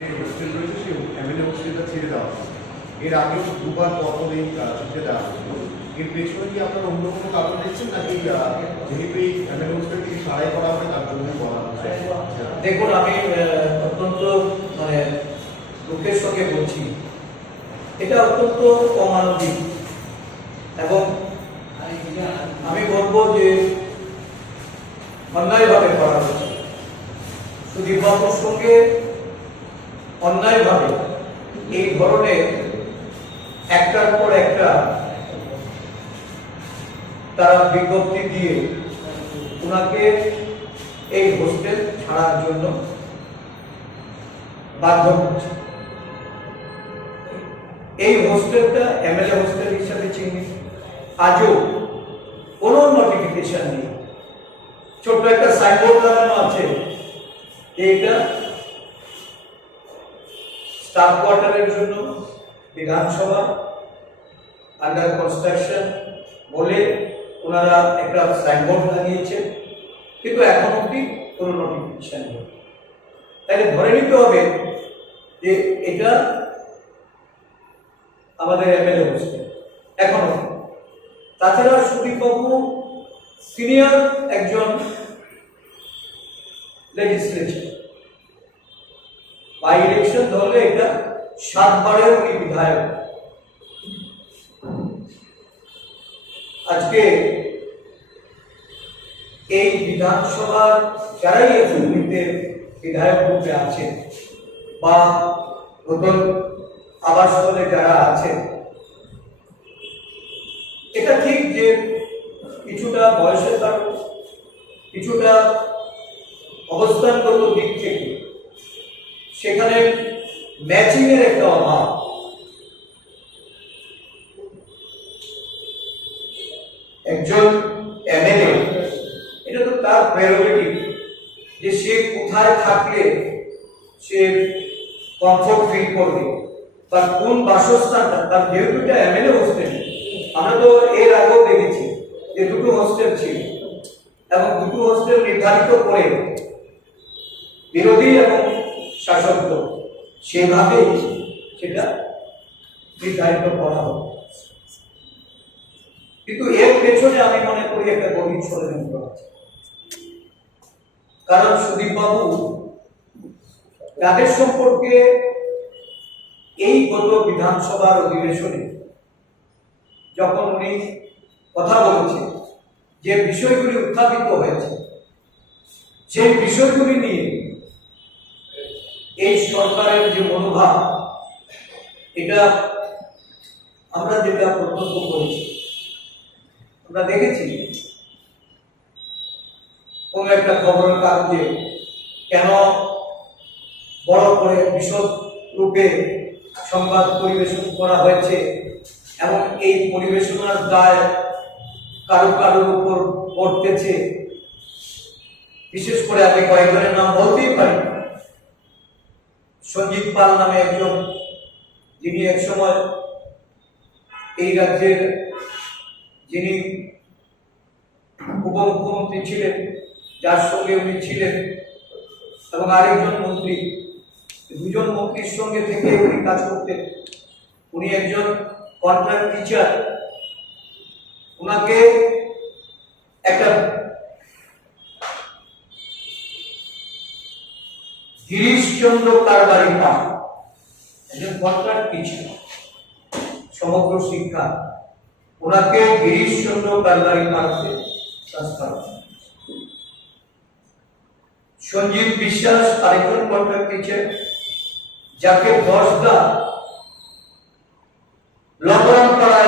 Hostel রয়েছে ছেড়ে দেওয়া এর আগেও দুবার পরপর এই দেওয়া এর পেছনে কি আপনারা অন্য কোনো কারণ দেখছেন নাকি যেহেতু এই এমএলএ হোস্টেল সারাই করা হবে তার জন্য বলা হচ্ছে? দেখুন, আমি অত্যন্ত মানে দুঃখের সঙ্গে বলছি, এটা অত্যন্ত অমানবিক। এবং আমি বলব যে অন্যায়ভাবে করা হচ্ছে সুদীপ বাবুর সঙ্গে অন্যায়ভাবে এই ধরনের একটার পর একটা তারা বিজ্ঞপ্তি দিয়ে ওনাকে এই হোস্টেল ছাড়ার জন্য বাধ্য করছে। এই হোস্টেলটা এমএলএ হোস্টেল হিসাবে চিহ্নিত। আজও কোনো নোটিফিকেশন নেই। ছোট্ট একটা সাইনবোর্ড লাগানো আছে। যে স্টাফ কোয়ার্টারের জন্য বিধানসভা আন্ডার কনস্ট্রাকশন বলে ওনারা একটা সাইনবোর্ড লাগিয়েছে কিন্তু এখন অব্দি কোনো নোটিফিকেশন নেই। তাহলে ধরে নিতে হবে যে এটা আমাদের এমএলএ হোস্টেল এখনও তাছাড়া সুদীপবাবু সিনিয়র একজন লেজিসলেচার বাই ইলেকশন ধরলে এটা সাতবারের উনি বিধায়ক। আজকে এই বিধানসভার যারাই এসএমপিতে বিধায়ক রূপে আছেন বা নতুন আবাস দলে যারা আছেন, এটা ঠিক যে কিছুটা বয়সের কারণ, কিছুটা অবস্থানগত দিক থেকে সেখানে ম্যাচিং এর একটা অভাব। একজন এমএলএ, এটা তো তার প্রেরোগেটিভ যে সে কোথায় থাকলে সে কমফোর্ট ফিল করবে, বা কোন বাসস্থানটা, তার যেহেতু এটা এমএলএ হোস্টেল আমরা তো এর আগেও দেখেছি যে দুটো হোস্টেল ছিল, এবং দুটো হোস্টেল নির্ধারিত করে বিরোধী এবং শাসক দল সেভাবেই সেটা নির্ধারিত করা হবে কিন্তু এর পেছনে আমি মনে করি একটা গভীর ষড়যন্ত্র আছে। কারণ সুদীপ বাবু তাদের সম্পর্কে এই গত বিধানসভার অধিবেশনে যখন উনি কথা বলেছেন, যে বিষয়গুলি উত্থাপিত হয়েছে, সেই বিষয়গুলি নিয়ে এই সরকারের যে মনোভাব, এটা আমরা যেটা প্রত্যক্ষ করেছি, আমরা দেখেছি। কোন একটা খবরের কাগজে কেন বড় করে বিশদ রূপে সংবাদ পরিবেশন করা হয়েছে এবং এই পরিবেশনার দায় কারও কারোর উপর পড়তেছে। বিশেষ করে আমি কয়েকজনের নাম বলতেই পারি সঞ্জিত পাল নামে একজন, যিনি একসময় এই রাজ্যের যিনি উপমুখ্যমন্ত্রী ছিলেন, যার সঙ্গে উনি ছিলেন এবং আরেকজন মন্ত্রী, দুজন মন্ত্রীর সঙ্গে থেকে উনি কাজ করতেন। উনি একজন কন্ট্রাক্ট টিচার। ওনাকে গিরিশচন্দ্র কারবারি পাল একজন কন্ট্রাক্টটি ছিল? সমগ্র শিক্ষা। ওনাকে গিরিশচন্দ্র কারবারি পালকে সংস্কার সঞ্জীব বিশ্বাস আরেকজন কন্ট্রাক্ট টিচার যাকে দশটা লবণ করা